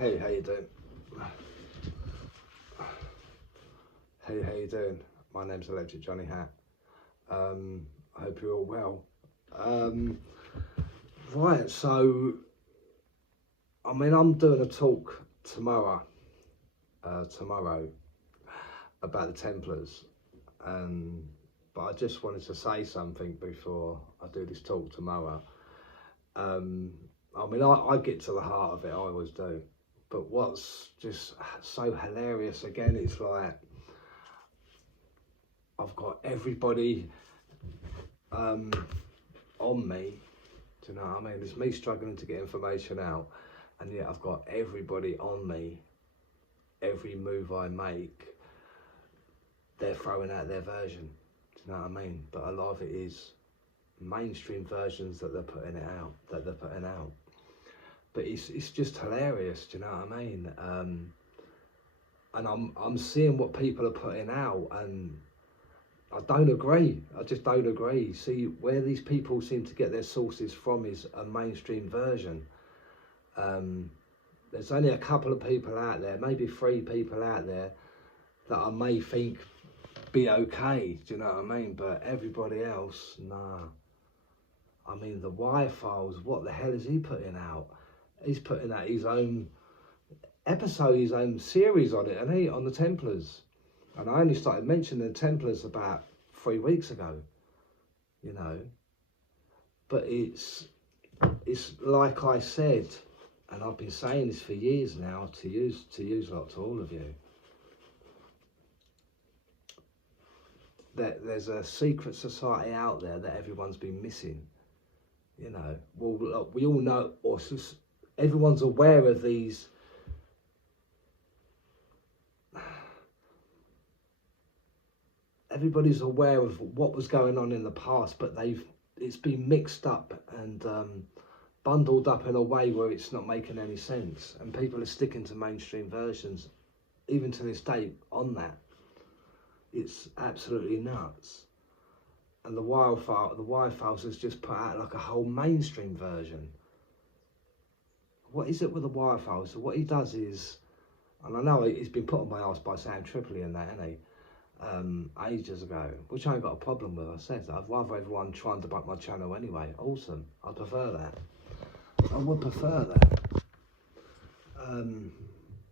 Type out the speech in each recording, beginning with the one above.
Hey, how you doing? Hey, how you doing? My name's Electric Johnny Hat. I hope you're all well. Right, so, I'm doing a talk tomorrow about the Templars, but I just wanted to say something before I do this talk tomorrow. I get to the heart of it, I always do. But what's just so hilarious again, it's like, I've got everybody on me, do you know what I mean? It's me struggling to get information out, and yet I've got everybody on me. Every move I make, they're throwing out their version, do you know what I mean? But a lot of it is mainstream versions that they're putting out. But it's just hilarious, do you know what I mean? And I'm seeing what people are putting out, and I don't agree. I just don't agree. See, where these people seem to get their sources from is a mainstream version. There's only a couple of people out there, maybe 3 people out there, that I may think be okay, do you know what I mean? But everybody else, nah. I mean, the Y-Files, what the hell is he putting out? He's putting out his own episode, his own series on it, and he on the Templars. And I only started mentioning the Templars about 3 weeks ago, you know. But it's like I said, and I've been saying this for years now to all of you, that there's a secret society out there that everyone's been missing. You know, well, look, we all know, or everyone's aware of these. Everybody's aware of what was going on in the past, but it's been mixed up and bundled up in a way where it's not making any sense, and people are sticking to mainstream versions, even to this day, on that. It's absolutely nuts. And the Y-Files has just put out like a whole mainstream version. What is it with the Y-Files? So what he does is, and I know he's been put on my ass by Sam Tripoli and that, hasn't he? Ages ago, which I ain't got a problem with. I said I'd rather everyone try and debunk my channel anyway. Awesome, I'd prefer that. I would prefer that.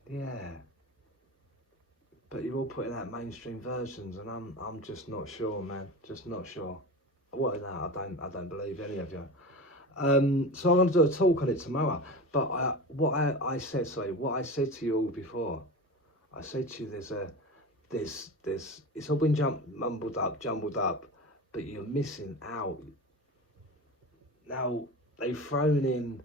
Yeah. But you're all putting out mainstream versions, and I'm just not sure, man. Just not sure. Well, no, I don't believe any of you. So I'm going to do a talk on it tomorrow. But what I said to you all before, I said to you, it's all been jumbled up, but you're missing out. Now they've thrown in,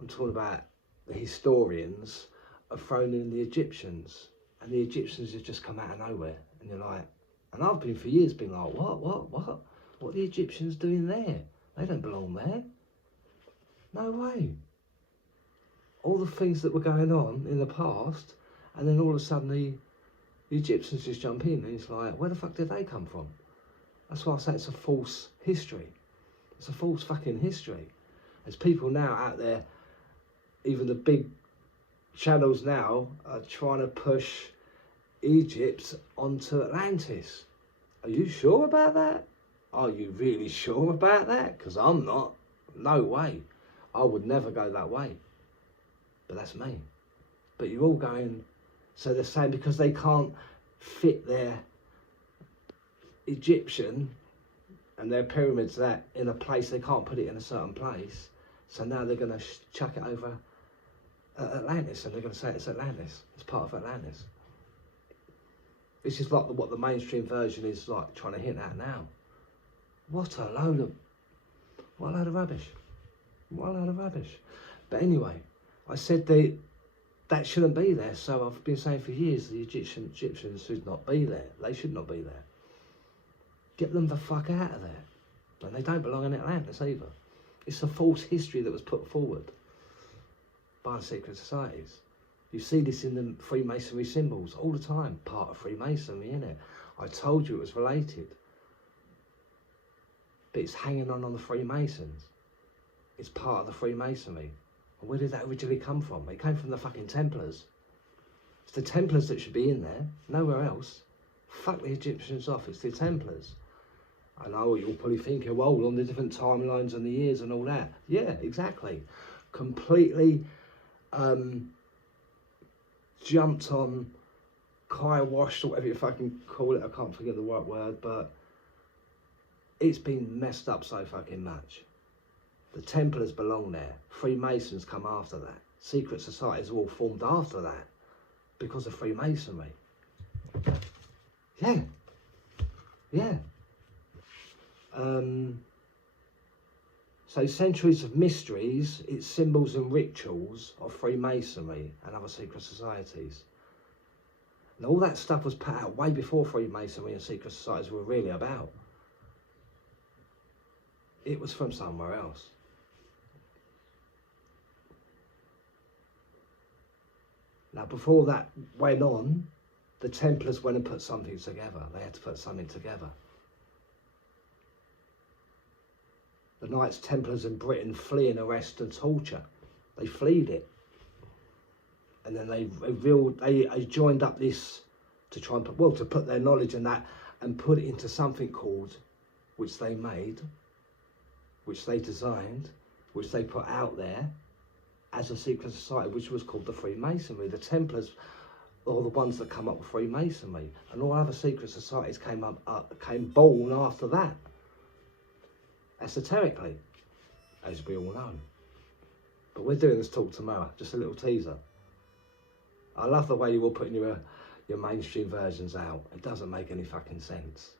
I'm talking about the historians, have thrown in the Egyptians, and the Egyptians have just come out of nowhere, and you're like, and I've been for years been like, what are the Egyptians doing there? They don't belong there. No way. All the things that were going on in the past, and then all of a sudden the Egyptians just jump in, and it's like, where the fuck did they come from? That's why I say it's a false history. It's a false fucking history. There's people now out there, even the big channels now, are trying to push Egypt onto Atlantis. Are you sure about that? Are you really sure about that? Because I'm not. No way. I would never go that way. But that's me. But you're all going, so they're saying because they can't fit their Egyptian and their pyramids that in a place, they can't put it in a certain place. So now they're going to chuck it over Atlantis, and they're going to say it's Atlantis. It's part of Atlantis. This is like what the mainstream version is like trying to hint at now. What a load of rubbish. What a load of rubbish. But anyway, I said that shouldn't be there. So I've been saying for years the Egyptians should not be there. They should not be there. Get them the fuck out of there. And they don't belong in Atlantis either. It's a false history that was put forward by the secret societies. You see this in the Freemasonry symbols all the time. Part of Freemasonry, innit? I told you it was related. But it's hanging on the Freemasons. It's part of the Freemasonry. And where did that originally come from? It came from the fucking Templars. It's the Templars that should be in there, nowhere else. Fuck the Egyptians off, it's the Templars. I know you're probably thinking, well, on the different timelines and the years and all that. Yeah, exactly. Completely jumped on, washed, or whatever you fucking call it. I can't forget the right word, but it's been messed up so fucking much. The Templars belong there. Freemasons come after that. Secret societies are all formed after that because of Freemasonry. Yeah. Yeah. So centuries of mysteries, its symbols and rituals of Freemasonry and other secret societies. And all that stuff was put out way before Freemasonry and secret societies were really about. It was from somewhere else. Now, before that went on, the Templars went and put something together. They had to put something together. The Knights Templars in Britain fleeing arrest and torture. They fled it. And then they joined up this to try and to put their knowledge in that and put it into something called, which they made, which they designed, which they put out there as a secret society, which was called the Freemasonry. The Templars are the ones that come up with Freemasonry, and all other secret societies came born after that. Esoterically, as we all know. But we're doing this talk tomorrow, just a little teaser. I love the way you're all putting your mainstream versions out. It doesn't make any fucking sense.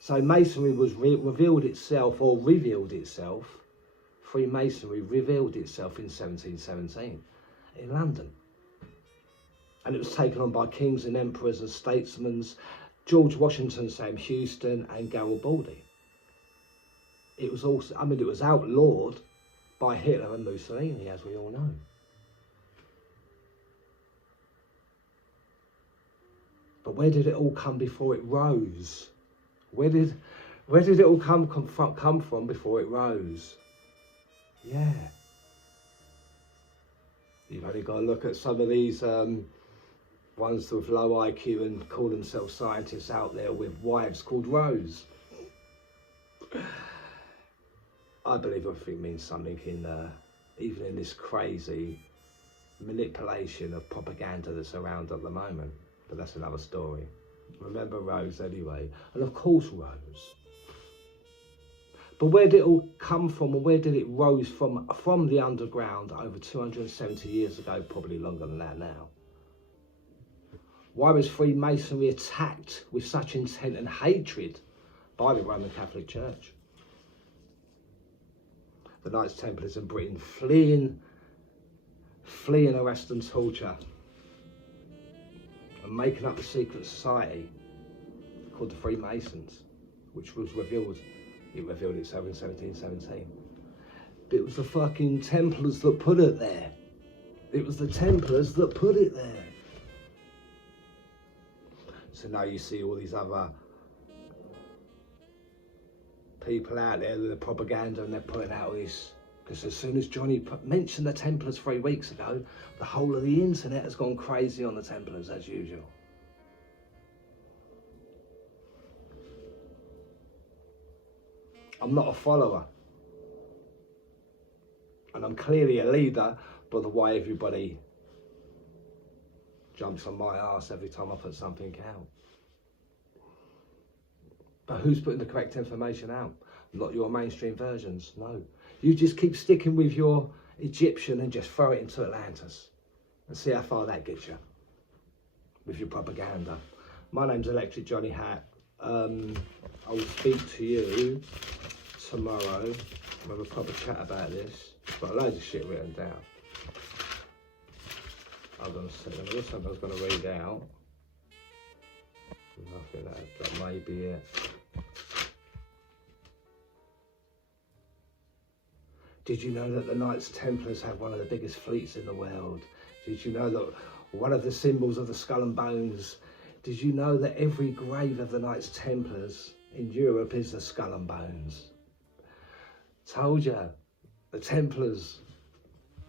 So Masonry was revealed itself, Freemasonry revealed itself in 1717 in London. And it was taken on by kings and emperors and statesmen, George Washington, Sam Houston and Garibaldi. It was also, it was outlawed by Hitler and Mussolini, as we all know. But where did it all come before it rose? Where did it all come from before it rose? Yeah. You've only got to look at some of these ones with low IQ and call themselves scientists out there with wives called Rose. I believe everything means something even in this crazy manipulation of propaganda that's around at the moment. But that's another story. Remember Rose anyway. And of course Rose. But where did it all come from, and where did it rose from the underground over 270 years ago, probably longer than that now? Why was Freemasonry attacked with such intent and hatred by the Roman Catholic Church? The Knights Templars in Britain fleeing arrest and torture and making up a secret society called the Freemasons, which was revealed itself in 1717. But it was the fucking Templars that put it there. It was the Templars that put it there. So now you see all these other people out there with the propaganda, and they're putting out this, because as soon as Johnny mentioned the Templars 3 weeks ago, the whole of the internet has gone crazy on the Templars as usual. I'm not a follower, and I'm clearly a leader by the way everybody jumps on my arse every time I put something out. But who's putting the correct information out? Not your mainstream versions, no. You just keep sticking with your Egyptian and just throw it into Atlantis and see how far that gets you with your propaganda. My name's Electric Johnny Hat. I will speak to you tomorrow. We'll have a proper chat about this. I've got loads of shit written down. Hold on a second, there was something I was going to read out. I think that may be it. Did you know that the Knights Templars have one of the biggest fleets in the world? Did you know that one of the symbols of the Skull and Bones? Did you know that every grave of the Knights Templars in Europe is the Skull and Bones? Told you, the Templars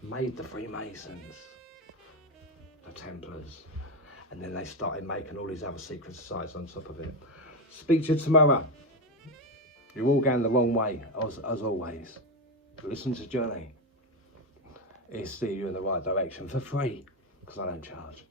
made the Freemasons, the Templars, and then they started making all these other secret societies on top of it. Speak to you tomorrow. You're all going the wrong way, as always. Listen to Johnny. He'll steer you in the right direction for free, because I don't charge.